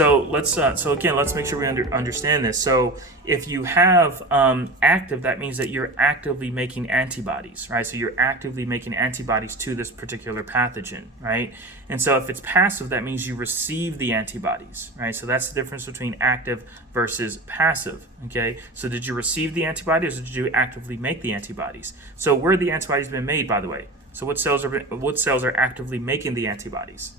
So let's make sure we understand this. So if you have active, that means that you're actively making antibodies, right? So you're actively making antibodies to this particular pathogen, right? And so if it's passive, that means you receive the antibodies, right? So that's the difference between active versus passive, okay? So did you receive the antibodies or did you actively make the antibodies? So where are the antibodies been made, by the way? So what cells are actively making the antibodies?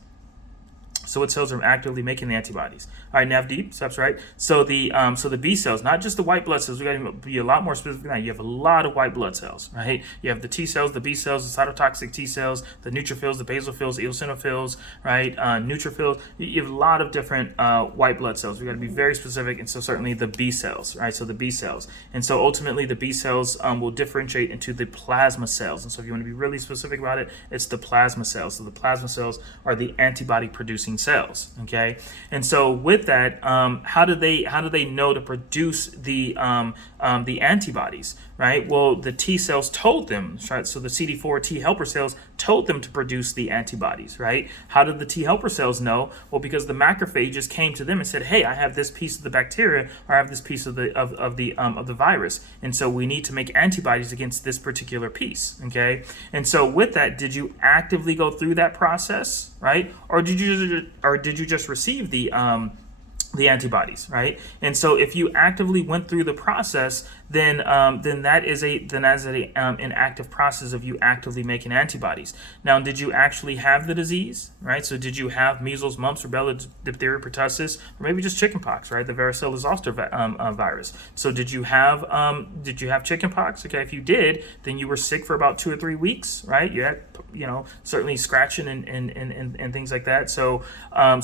So what cells are actively making the antibodies? All right, Navdeep, steps right. So the B cells, not just the white blood cells. We got to be a lot more specific than that. You have a lot of white blood cells, right? You have the T cells, the B cells, the cytotoxic T cells, the neutrophils, the basophils, eosinophils, right? Neutrophils. You have a lot of different white blood cells. We got to be very specific, and so certainly the B cells, right? So the B cells, and so ultimately the B cells will differentiate into the plasma cells. And so if you want to be really specific about it, it's the plasma cells. So the plasma cells are the antibody producing cells, okay? And so with that, how do they know to produce the antibodies, right? Well, the T cells told them, right? So the CD4 T helper cells told them to produce the antibodies, right? How did the T helper cells know? Well, because the macrophages came to them and said, "Hey, I have this piece of the bacteria, or I have this piece of the virus, and so we need to make antibodies against this particular piece." Okay, and so with that, did you actively go through that process, right? Or did you just receive the antibodies, right? And so if you actively went through the process, then that is an active process of you actively making antibodies. Now, did you actually have the disease, right? So did you have measles, mumps, rubella, diphtheria, pertussis, or maybe just chickenpox, right? The varicella zoster virus. So did you have chickenpox? Okay, if you did, then you were sick for about 2 or 3 weeks, right? You had certainly scratching and things like that. So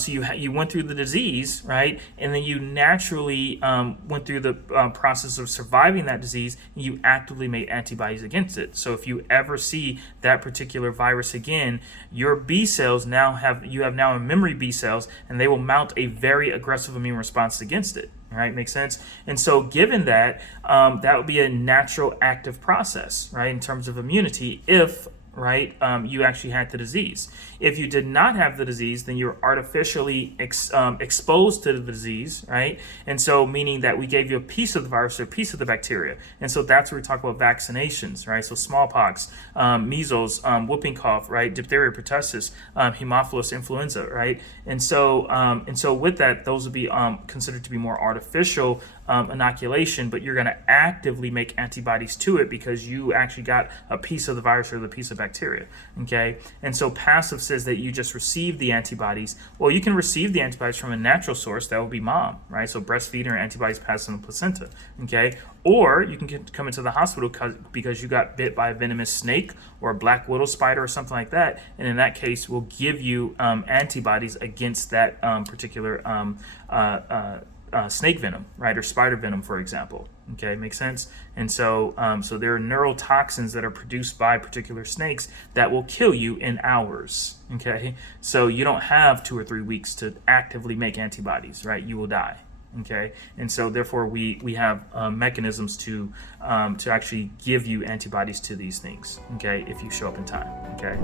you went through the disease, right? And then you naturally went through the process of surviving that disease, and you actively made antibodies against it. So if you ever see that particular virus again, your B cells you have now memory B cells, and they will mount a very aggressive immune response against it. All right, makes sense. And so given that, that would be a natural active process, right, in terms of immunity, if you actually had the disease. If you did not have the disease, then you're artificially exposed to the disease, right? And so meaning that we gave you a piece of the virus or a piece of the bacteria. And so that's where we talk about vaccinations, right? So smallpox, measles, whooping cough, right? Diphtheria, pertussis, Haemophilus influenza, right? And so with that, those would be considered to be more artificial inoculation, but you're going to actively make antibodies to it because you actually got a piece of the virus or the piece of bacteria, okay? And so passive says that you just receive the antibodies. Well, you can receive the antibodies from a natural source. That would be mom, right? So breastfeeding or antibodies passed on the placenta, okay? Or you can come into the hospital because you got bit by a venomous snake or a black widow spider or something like that, and in that case, we'll give you antibodies against that particular snake venom, right, or spider venom, for example. Okay, makes sense. And so, so there are neurotoxins that are produced by particular snakes that will kill you in hours. Okay, so you don't have 2 or 3 weeks to actively make antibodies, right? You will die. Okay, and so therefore we have mechanisms to actually give you antibodies to these things. Okay, if you show up in time. Okay.